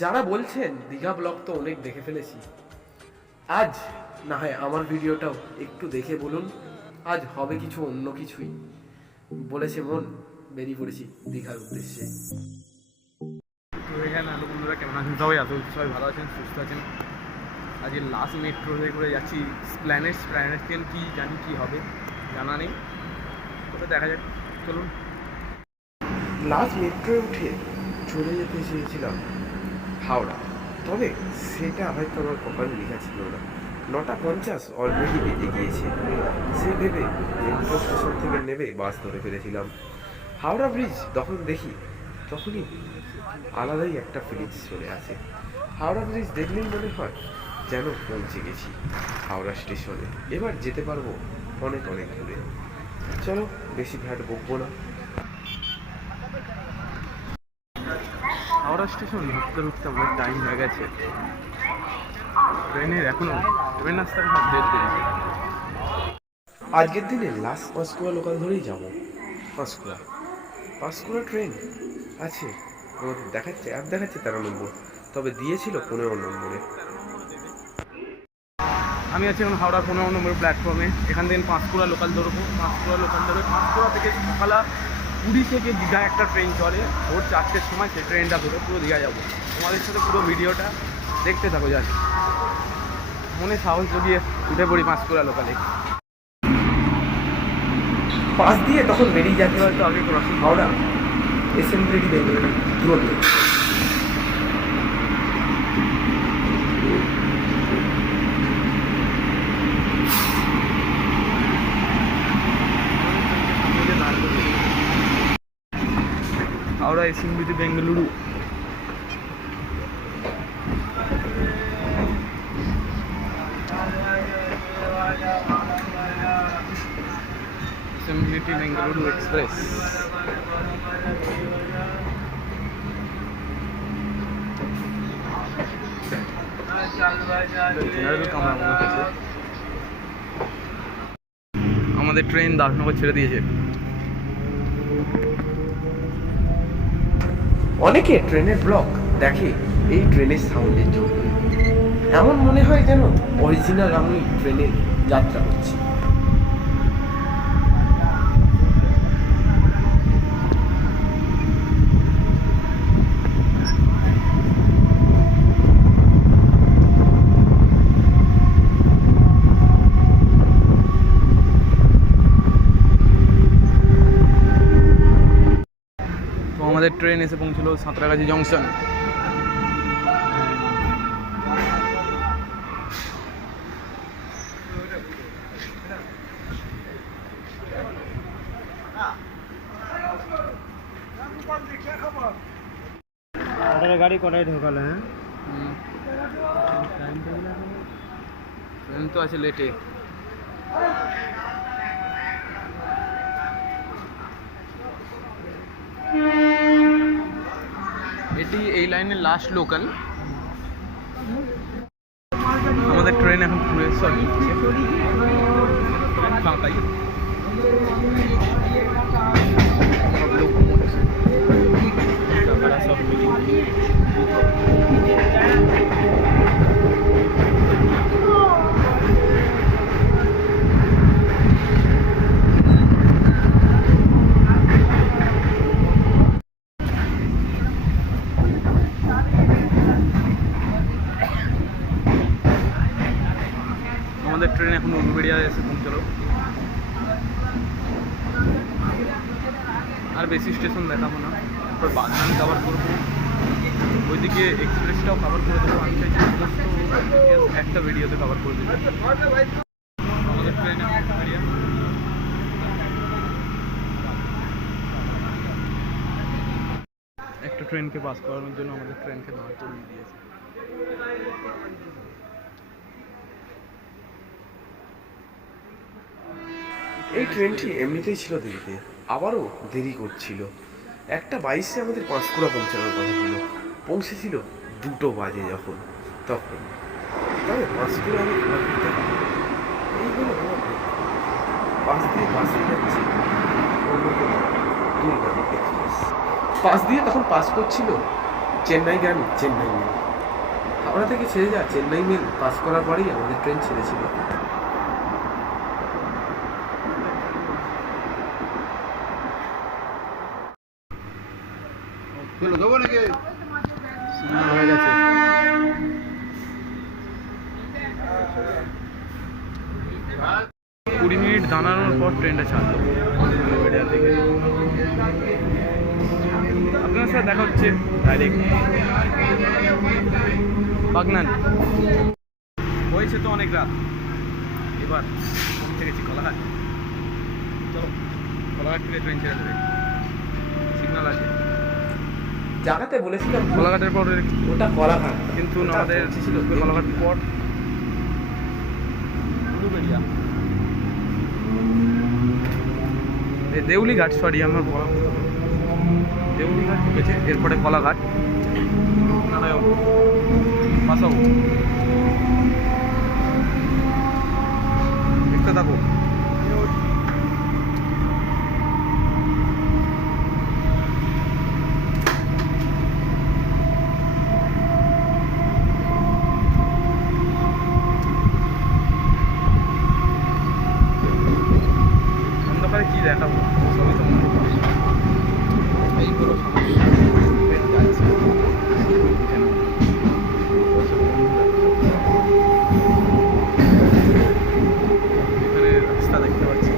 যারা বলছেন দীঘা ব্লগ তো অনেক দেখে ফেলেছি। আজ না হয় আমার ভিডিওটাও একটু দেখে বলুন আজ হবে কিছু অন্য কিছুই। বলেছে মন বেরিয়ে পড়েছি দীঘার উদ্দেশ্যে। হ্যালো বন্ধুরা কেমন আছেন? সবাই আশা করছি সবাই ভালো আছেন সুস্থ আছেন। আজকে লাস্ট মেট্রো হয়ে করে যাচ্ছি প্ল্যানেট প্ল্যানেট ট্রেন কী জানি কী হবে জানা নেই। ওটা দেখা যাক চলুন। লাস্ট মেট্রোয় উঠে চলে যেতে চেয়েছিলাম। হাওড়া। তবে সেটা হয়তো আমার কপালে লেখা ছিল না। নটা পঞ্চাশ অলরেডি বেজে গিয়েছে। সে ভেবে মেট্রো স্টেশন থেকে নেবে বাস ধরে ফেলেছিলাম। হাওড়া ব্রিজ যখন দেখি, তখনই আলাদাই একটা ফিলিংস চলে আসে। হাওড়া ব্রিজ দেখলেই মনে হয় যেন পৌঁছে গেছি হাওড়া স্টেশনে এবার যেতে পারব অনেক অনেক দূরে। চলো, বেশি ভ্যাট বকবো না। হাওড়া স্টেশন ঢুকতে ঢুকতে অনেক টাইম হয়ে গেছে। ট্রেনের এখনও ট্রেন আসতে আমার দেড় দেরি আজকের দিনে লাস্ট পাঁশকুড়া লোকাল ধরেই যাব। পাঁশকুড়া পাঁশকুড়া ট্রেন আছে। আমাদের দেখাচ্ছে আর দেখাচ্ছে তেরো নম্বর। তবে দিয়েছিল পনেরো নম্বরে। আমি আছি এখন হাওড়ার পনেরো নম্বর প্ল্যাটফর্মে এখান থেকে পাঁশকুড়া লোকাল ধরবো। পাঁশকুড়া লোকাল ধরে পাঁশকুড়া থেকে সকালা পুরী থেকে দীঘা একটা ট্রেন চলে। ভোর চারটের সময় সেই ট্রেনটা ধরে পুরো দীঘা যাব। তোমাদের সাথে পুরো ভিডিওটা দেখতে থাকো যাক মনে সাহস জগিয়ে উঠে পড়ি পাঁশকুড়া লোকালে পাশ দিয়ে তখন বেরিয়ে যাচ্ছে হয়তো আগে ক্রসিং হাওড়া এসেম্বলি বেরিয়ে দূরত্ব। হাওড়া এসএমবিতে বেঙ্গালুরু এসএমবিটি বেঙ্গালুরু এক্সপ্রেস আমাদের ট্রেন দাসনগর ছেড়ে দিয়েছে অনেকে ট্রেনের ব্লক দেখে এই ট্রেনের সাউন্ডের জন্য। এমন মনে হয় যেন অরিজিনাল আমি ট্রেনের যাত্রা করছি। ট্রেন এসে পৌঁছলো সাঁতরাগাছি জংশন অর্ডারের গাড়ি কটায় ঢোকালে হ্যাঁ? ট্রেন তো আছে লেটে এটি এই লাইনের লাস্ট লোকাল আমাদের ট্রেন এখন পুরো সরি ফাঁকাই সব লোক ঘুমোচ্ছে। তারা সব মিটিং আমাদের ট্রেন এখন উলুবেড়িয়া এসে পৌঁছলো আর বেশি স্টেশন দেখাবো না তারপর বাগনান কভার করব ওইদিকে এক্সপ্রেসটাও কভার করে দেবো একটা ভিডিওতে কভার করে একটা ট্রেনকে পাস করানোর জন্য আমাদের ট্রেনকে দাঁড় করিয়ে দিয়েছে। এই ট্রেনটি এমনিতেই ছিল দেরিতে। আবারও দেরি করছিল। একটা বাইশে আমাদের পাঁশকুড়া পৌঁছানোর কথা ছিল। পৌঁছেছিল দুটো বাজে যখন তখন। তবে পাঁশকুড়া আমি আমার পাশ দিয়ে বাসে যাচ্ছে অন্যতম এক্সপ্রেস। পাশ দিয়ে তখন পাস করছিল চেন্নাই গ্রামে চেন্নাই মেল হাওড়া থেকে ছেড়ে যা চেন্নাই মেল পাস করার পরেই আমাদের ট্রেন ছেড়েছিল সিগন্যাল হয়ে গেছে কুড়ি মিনিট দাঁড়ানোর পর ট্রেনটা ছাড়লো। থেকে আপনার সাথে দেখা হচ্ছে ডাইরেক্ট বাগনান হয়েছে তো অনেক রাত। এবার পৌঁছে গেছি কলাহাট। চলো কলাহাট থেকে ট্রেন ছেড়ে দেবে। সিগন্যাল আছে। জায়গাতে বলেছিলাম। কোলাঘাটের পর ওটা কলাঘাট। কিন্তু আমাদের পৌঁছেছিল। কোলাঘাট পর উলুবেড়িয়া দেউলিঘাট সরি আমার বড় দেউলিঘাট ঢুকেছে এরপরে কলাঘাট। নারায়ণ বাসাও দেখতে থাকো অন্ধকারে কি দেখাবো সবই তো অন্ধকার এই হলো সমস্যা ট্রেন যাচ্ছে বুঝে নাও। বসে বন্ধুরা। এখানে রাস্তা দেখতে পাচ্ছি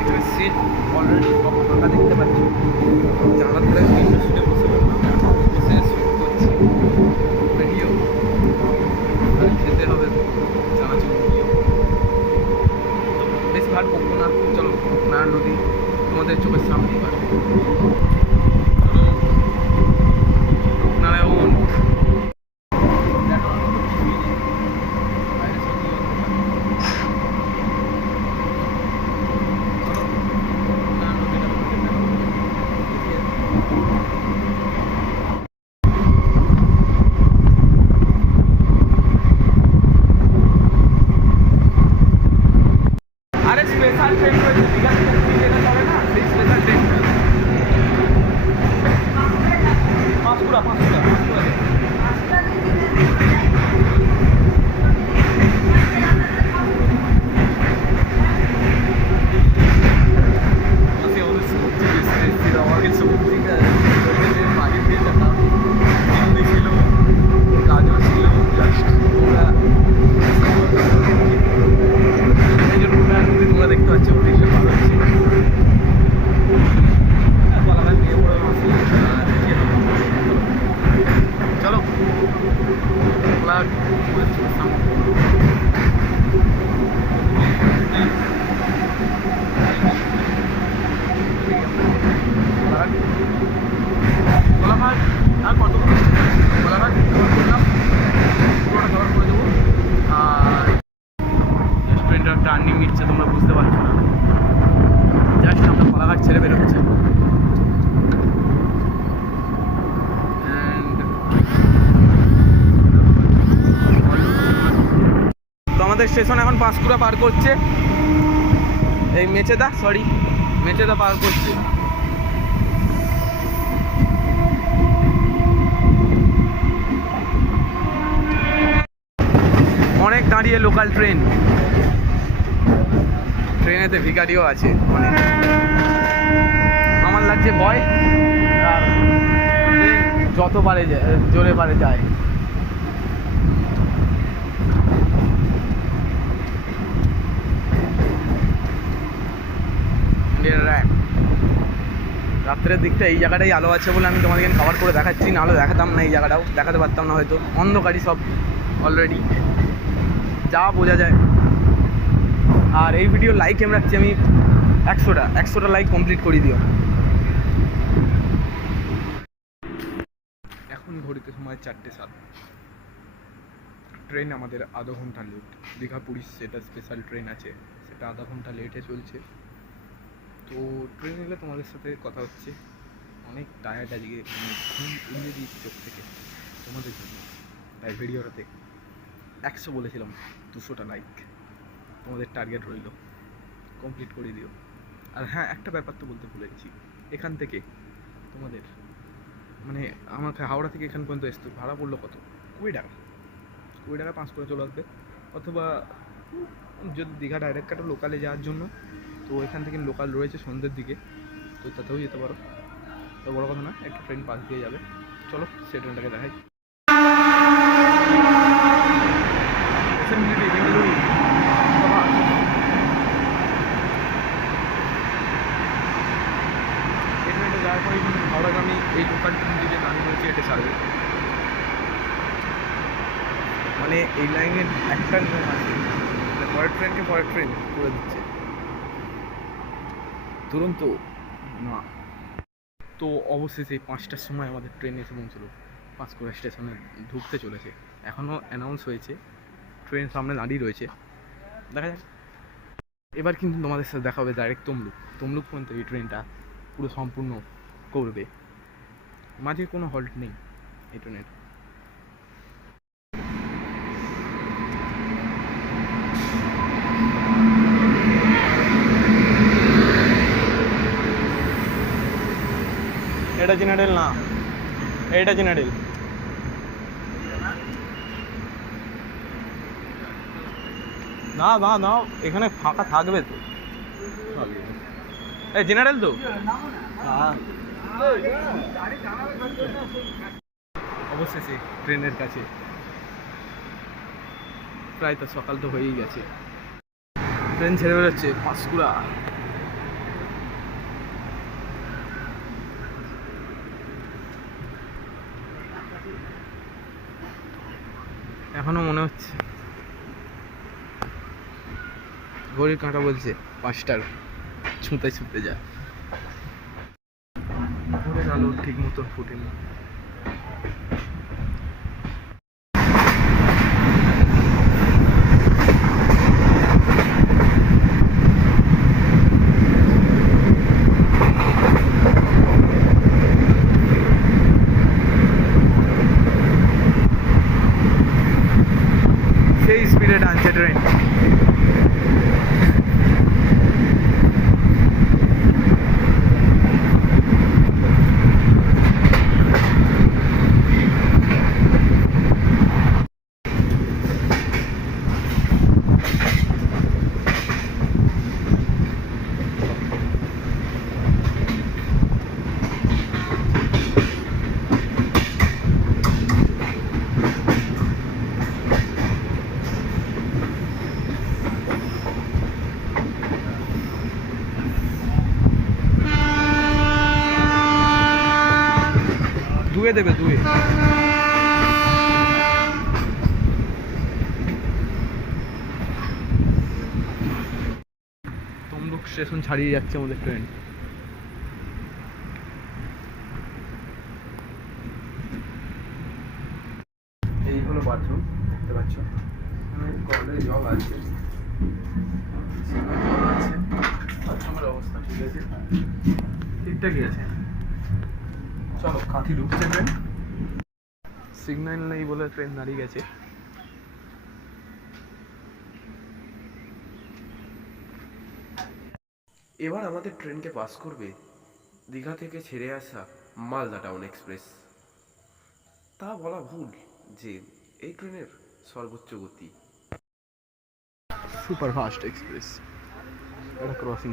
এখানে সিট অলরেডি সব ফাঁকা দেখতে পাচ্ছি জানলার ধারে উইন্ডো সিটে বসে পড়লাম বসে শুট করছি রেডিও আর খেতে হবে চানাচুর বেশ ভাট বকবো না চলো নারায়ণ নদী তোমাদের চোখের সামনেই এবার চলো রূপনারায়ণ বাইরে সব কি অন্ধকার। চলো নারায়ণ নদীটা তোমাদের দেখাবো। দেখিয়ে আরে স্পেশাল ট্রেন রয়েছে দীঘা থেকে পুরী যেতে হবে না সেই স্পেশাল ট্রেন পাঁশকুড়া পাঁশকুড়া পাঁশকুড়া থেকে। মাসে ওদের সবজি বেশি বেশি আমাকে সবজি বাড়ি দিয়ে যেতাম চিংড়ি ছিল গাজর ছিল জাস্ট ওরা এই যে রূপনারায়ণ নদী তোমরা দেখতে পাচ্ছ দেখলে ভালো হচ্ছে কলাঘাট দিয়ে পড়ে মাসি চলো কলাঘাট সামনে কোলাঘাট কোলাঘাট আর কত কোলাঘাট cover করলাম পুরোটা কভার করে দেবো আর রেস্টুরেন্টটা টার্নিং নিচ্ছে তোমরা বুঝতে পারছ না কোলাঘাট ছেড়ে বেরোচ্ছে তো আমাদের স্টেশন এখন পাঁশকুড়া পার করছে। এই মেচেদা সরি মেচেদা পার করছে। অনেক দাঁড়িয়ে লোকাল ট্রেন ট্রেনেতে ভিকারিও আছে। অনেক লাগছে ভয়, আর যত পারে জোরে পারে যায়। রাত্রের দিকটা এই জায়গাটাই আলো আছে বলে আমি তোমাদেরকে কভার করে দেখাচ্ছি না আলো দেখাতাম না এই জায়গাটাও, দেখাতে পারতাম না হয়তো। অন্ধকারই সব অলরেডি যা বোঝা যায়। আর এই ভিডিও লাইক এম রাখছি, আমি একশোটা একশোটা লাইক কমপ্লিট করে দিও। এখন ঘড়িতে সময় চারটে সাত। ট্রেন আমাদের আধা ঘণ্টা লেট দীঘা পুরী সেটা স্পেশাল ট্রেন আছে, সেটা আধা ঘণ্টা লেটে চলছে। তো ট্রেন এলে তোমাদের সাথে কথা হচ্ছে। অনেক টায়ার্ড আজকে মানে ঘুম উড়িয়ে দিয়েছি চোখ থেকে। তোমাদের জন্য। তাই ভিডিওটাতে একশো বলেছিলাম, দুশোটা লাইক তোমাদের টার্গেট রইল। কমপ্লিট করে দিও। আর হ্যাঁ একটা ব্যাপার তো বলতে ভুলে গেছি। এখান থেকে তোমাদের মানে আমাকে হাওড়া থেকে এখান পর্যন্ত আসতে ভাড়া পড়ল কত? কুড়ি টাকা। কুড়ি টাকা পাঁচ করে চলে আসবে। অথবা যদি দীঘা ডাইরেক্ট কাটো লোকালে যাওয়ার জন্য, তো এখান থেকে লোকাল রয়েছে সন্ধ্যের দিকে। তো তাতেও যেতে পারো। তো বড় কথা না, একটা ট্রেন পাশ দিয়ে যাবে। চলো, সেই ট্রেনটাকে দেখাই ট্রেনটা যাওয়ার পরে কিন্তু হাওড়াগামী এই দিকে দাঁড়িয়ে রয়েছে এটা ছাড়বে মানে এই লাইনের একটা নিয়ম আছে পরের ট্রেনকে পরের ট্রেন করে দিচ্ছে। তুরন্ত না। তো অবশেষে পাঁচটার সময় আমাদের ট্রেন এসে পৌঁছলো। পাঁচকুড়া স্টেশনে ঢুকতে চলেছে। এখনও অ্যানাউন্স হয়েছে ট্রেন সামনে দাঁড়িয়ে রয়েছে। দেখা যাক। এবার কিন্তু তোমাদের সাথে দেখা হবে ডাইরেক্ট তমলুক। তমলুক পর্যন্ত এই ট্রেনটা পুরো সম্পূর্ণ করবে। মাঝে কোনো হল্ট নেই এই ট্রেনের এটা জেনারেল না। এটা জেনারেল না না না এখানে ফাঁকা থাকবে তো। এই জেনারেল তো? অবশেষে ট্রেনের কাছে। প্রায় তো সকাল তো হয়েই গেছে। ট্রেন ছেড়ে বেরোচ্ছে পাঁশকুড়া এখনও মনে হচ্ছে। ঘড়ির কাঁটা বলছে, পাঁচটার, ছুঁতে ছুঁতে যা। ভোরের আলো ঠিক মতন ফুটেনি সেই স্পিডে টানছে ট্রেন দুয়ে দেবে দুয়ে তমলুক স্টেশন ছাড়িয়ে যাচ্ছে আমাদের ট্রেন। বাথরুম দেখতে জল বাথরুমের অবস্থা ঠিক আছে। ঠিকঠাকই আছে। চলো কাঁথি ঢুকছে ট্রেন সিগন্যাল নেই বলে ট্রেন দাঁড়িয়ে গেছে। এবার আমাদের ট্রেনকে পাস করবে দীঘা থেকে ছেড়ে আসা মালদা টাউন এক্সপ্রেস তা বলা ভুল যে এই ট্রেনের সর্বোচ্চ গতি। সুপার ফাস্ট এক্সপ্রেস এটা ক্রসিং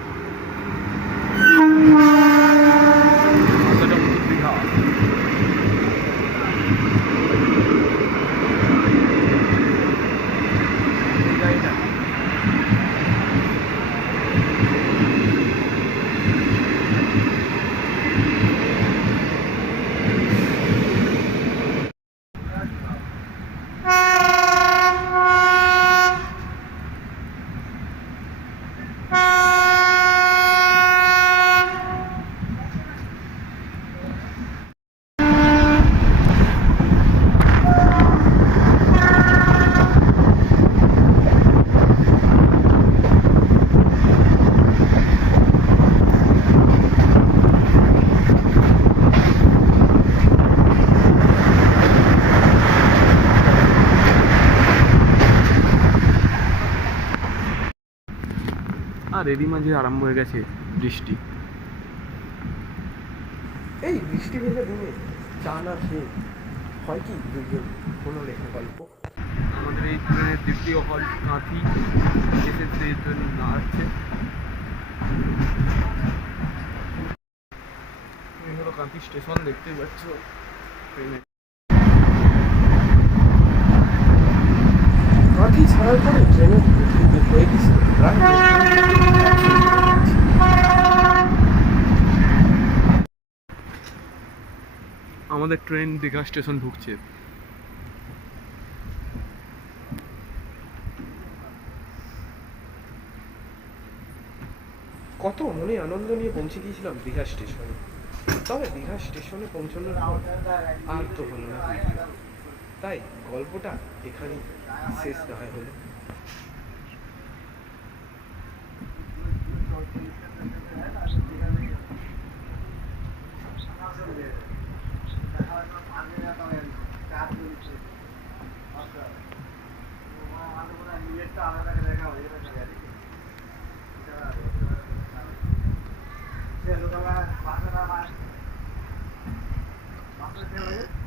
আর এরই মাঝে আরম্ভ হয়ে গেছে বৃষ্টি। এই বৃষ্টি ভেজা দিনে চা না খেয়ে হয় কি দুজন কোনো লেখা গল্প? আমাদের এই ট্রেনের দ্বিতীয় হল কাঁথি এসেছে এর জন্য দাঁড়াচ্ছে এই হলো কাঁথি স্টেশন দেখতে পাচ্ছ। ট্রেনে। কাঁথি ছাড়ার পরে ট্রেনের হয়ে গেছিল প্রায় আমাদের ট্রেন দীঘা স্টেশন ঢুকছে। কত মনে আনন্দ নিয়ে পৌঁছে গিয়েছিলাম দীঘা স্টেশনে তবে দীঘা স্টেশনে পৌঁছানোর আর তো হলো না। তাই গল্পটা এখানেই শেষ না হয় হলো।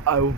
Oh.